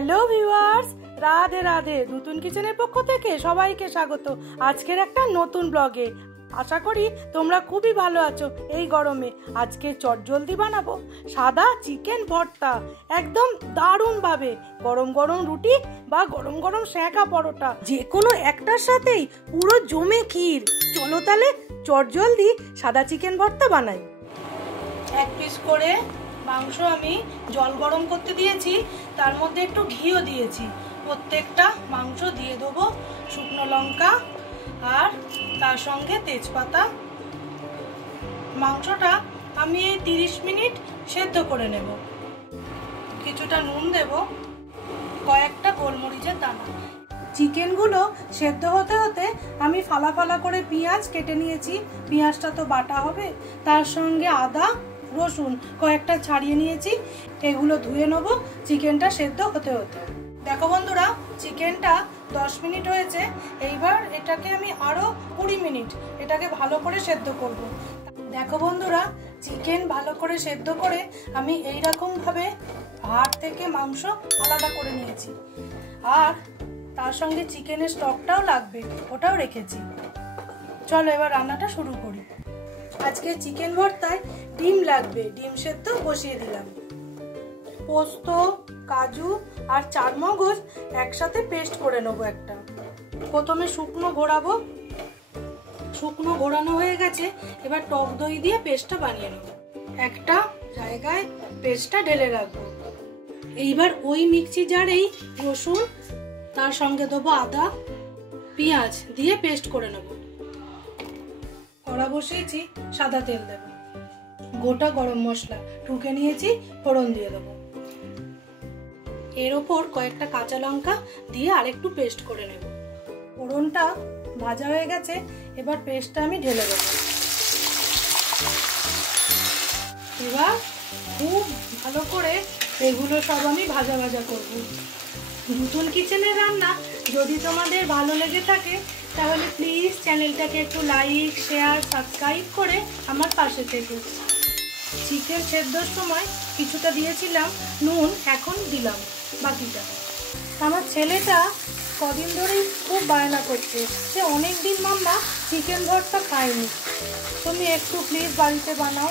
Hello viewers, Radhe Radhe. নতুন কিচেনের পক্ষ থেকে সবাইকে স্বাগত আজকের একটা নতুন ব্লগে। আশা করি তোমরা খুবই ভালো আছো। এই গরমে আজকে চটজলদি বানাবো সাদা চিকেন ভর্তা, একদম দারুণ ভাবে। গরম গরম রুটি বা গরম গরম সেঁকা পরোটা, যে কোনো একটার সাথেই পুরো জমে ক্ষীর। চলো তাহলে চটজলদি সাদা চিকেন ভর্তা বানাই। এক পিস করে মাংস আমি জল গরম করতে দিয়েছি, তার মধ্যে একটু ঘিও দিয়েছি। প্রত্যেকটা মাংস দিয়ে দেবো শুকনো লঙ্কা আর তার সঙ্গে তেজপাতা। মাংসটা আমি এই 30 মিনিট সেদ্ধ করে নেব। কিছুটা নুন দেব, কয়েকটা গোলমরিচের দানা। চিকেনগুলো সেদ্ধ হতে হতে আমি ফালা ফালা করে পেঁয়াজ কেটে নিয়েছি। পেঁয়াজটা তো বাটা হবে, তার সঙ্গে আদা রসুন কয়েকটা ছাড়িয়ে নিয়েছি। এগুলো ধুয়ে নেব চিকেনটা সেদ্ধ হতে হতে। দেখো বন্ধুরা, চিকেনটা 10 মিনিট হয়েছে। এইবার এটাকে আমি আরো 20 মিনিট এটাকে ভালো করে সেদ্ধ করব। দেখো বন্ধুরা, চিকেন ভালো করে সেদ্ধ করে আমি এইরকম ভাবে হাড় থেকে মাংস আলাদা করে নিয়েছি। আর তার সঙ্গে চিকেনের স্টকটাও লাগবে, ওটাও রেখেছি। চলো এবার রান্নাটা শুরু করি। আজকে চিকেন ভর্তায় ডিম লাগবে, ডিম সেদ্ধ বসিয়ে দিলাম। পোস্ত, কাজু আর চারমগজ একসাথে পেস্ট করে নেবো একটা। প্রথমে শুকনো ঘোরাবো। শুকনো ঘোরানো হয়ে গেছে, এবার টক দই দিয়ে পেস্টটা বানিয়ে নেবো। একটা জায়গায় পেস্টটা ঢেলে রাখবো। এইবার ওই মিক্সি জারেই রসুন, তার সঙ্গে দেবো আদা, পেঁয়াজ দিয়ে পেস্ট করে নেবো। কড়া বসিয়েছি, সাদা তেল দেব। গোটা গরম মশলা টুকে নিয়েছি, ফোড়ন দিয়ে দেবো। এর ওপর কয়েকটা কাঁচা লঙ্কা দিয়ে আরেকটু পেস্ট করে নেব। ফোড়নটা ভাজা হয়ে গেছে, এবার পেস্টটা আমি ঢেলে দেব। এবার খুব ভালো করে এগুলো সব আমি ভাজা ভাজা করব। নতুন কিচেনের রান্না যদি তোমাদের ভালো লেগে থাকে তাহলে প্লিজ চ্যানেলটাকে একটু লাইক, শেয়ার, সাবস্ক্রাইব করে আমার পাশে থেকো। চিকেন সেদ্ধর সময় কিছুটা দিয়েছিলাম নুন, এখন দিলাম বাকিটা। আমার ছেলেটা কদিন ধরেই খুব বায়না করছে, সে অনেক দিন মাম্মা চিকেন ভর্তা খায়নি, তুমি একটু প্লিজ বাড়িতে বানাও।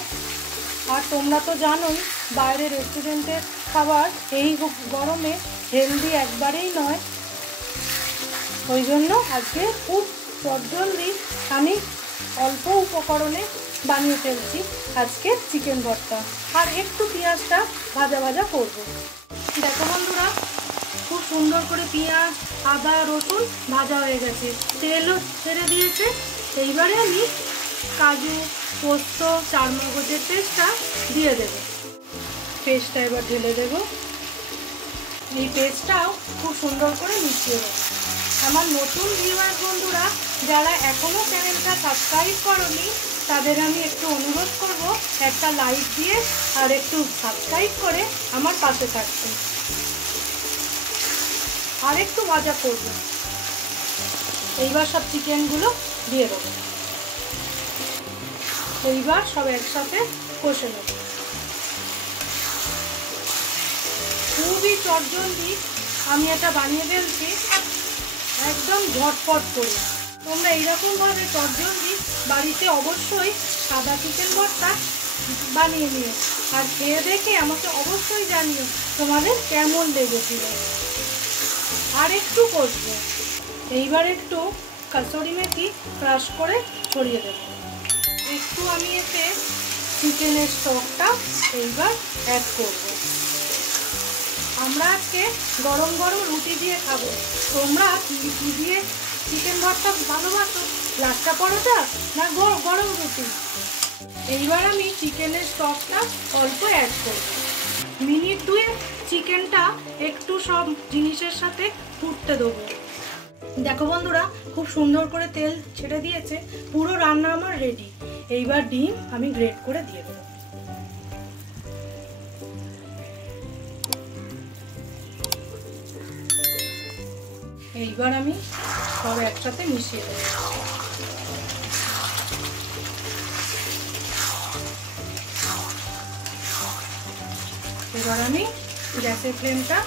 আর তোমরা তো জানোই বাইরের রেস্টুরেন্টের খাবার এই গরমে হেলদি একবারেই নয়। ওই জন্য আজকে খুব চটজলদি আমি অল্প উপকরণে বানিয়ে ফেলছি আজকে চিকেন ভর্তা। আর একটু পেঁয়াজটা ভাজা ভাজা করব। দেখো বন্ধুরা, খুব সুন্দর করে পেঁয়াজ, আদা, রসুন ভাজা হয়ে গেছে, তেলও ছেড়ে দিয়েছে। এইবারে আমি কাজু, পোস্ত, চারমগজের পেস্টটা দিয়ে দেব। পেস্টটা এবার ঢেলে দেব। এই পেস্টটাও খুব সুন্দর করে মিশিয়ে দেবো। আমার নতুন ভিউয়ার বন্ধুরা যারা এখনো চ্যানেলটা সাবস্ক্রাইব করনি, তাদের আমি একটু অনুরোধ করব একটা লাইক দিয়ে আর একটু সাবস্ক্রাইব করে আমার পাশে থাকতে। আর একটু ভাজা করব। এইবার সব চিকেনগুলো দিয়ে দেবো। এইবার সব একসাথে কষে নেব। খুবই চটজলদি আমি এটা বানিয়ে ফেলছি, একদম ঝটপট করে। তোমরা এইরকম ভাবে চটজলদি বাড়িতে অবশ্যই সাদা চিকেন ভর্তা বানিয়ে নিও। আর খেয়ে দেখে আমাকে অবশ্যই জানিও তোমাদের কেমন লেগেছিল। আর একটু কষবো। এইবার একটু কাসুরি মেথি ক্রাশ করে ছড়িয়ে দেব। একটু আমি এতে চিকেনের স্টকটা এইবার অ্যাড করব। আমরা আজকে গরম গরম রুটি দিয়ে খাবো। তোমরা কি দিয়ে চিকেন ভর্তা ভালোবাসো? লাচ্ছা পরোটা না গরম রুটি? এইবার আমি চিকেনের স্টকটা অল্প অ্যাড করব। মিনিট 2 চিকেনটা একটু সব জিনিসের সাথে ফুটতে দেবো। দেখো বন্ধুরা, খুব সুন্দর করে তেল ছেড়ে দিয়েছে, পুরো রান্না আমার রেডি। এইবার ডিম আমি গ্রেট করে দিয়ে দেবো। এইবার আমি সব একসাথে মিশিয়ে দেবো। এবার আমি গ্যাসের ফ্লেমটা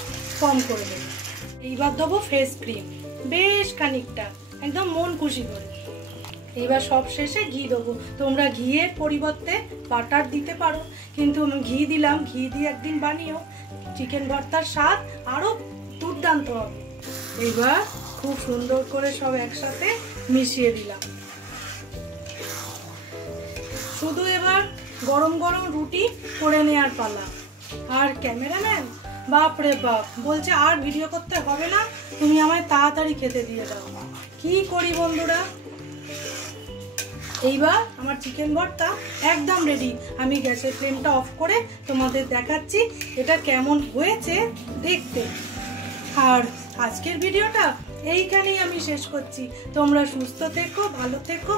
কম করে দেবো। এইবার দেবো ফেস ক্রিম, বেশ খানিকটা, একদম মন খুশি করে। এইবার সব শেষে ঘি দেবো। তোমরা ঘিয়ের পরিবর্তে বাটার দিতে পারো, কিন্তু আমি ঘি দিলাম। ঘি দিয়ে একদিন বানিও, চিকেন ভর্তার স্বাদ আরও দুর্দান্ত হবে। এইবার খুব সুন্দর করে সব একসাথে মিশিয়ে দিলাম। শুধু এবার গরম গরম রুটি করে নেওয়ার পালা। আর ক্যামেরাম্যান বাপরে বাপ বলছে আর ভিডিও করতে হবে না, তুমি আমায় তাড়াতাড়ি খেতে দিয়ে দাও। কি করি বন্ধুরা? এইবার আমার চিকেন ভর্তা একদম রেডি। আমি গ্যাসের ফ্লেমটা অফ করে তোমাদের দেখাচ্ছি এটা কেমন হয়েছে দেখতে। আর আজকের ভিডিওটা এইখানেই আমি শেষ করছি। তোমরা সুস্থ থেকো, ভালো থেকো,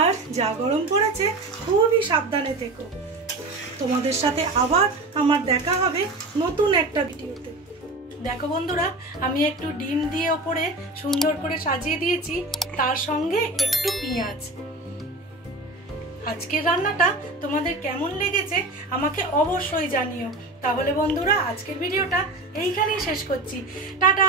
আর যা গরম পড়েছে খুবই সাবধানে থেকো। তোমাদের সাথে আবার আমার দেখা হবে নতুন একটা ভিডিওতে। দেখো বন্ধুরা, আমি একটু ডিম দিয়ে ওপরে সুন্দর করে সাজিয়ে দিয়েছি, তার সঙ্গে একটু পেঁয়াজ। আজকের রান্নাটা তোমাদের কেমন লেগেছে আমাকে অবশ্যই জানিও। তাহলে বন্ধুরা, আজকের ভিডিওটা এইখানেই শেষ করছি। টাটা।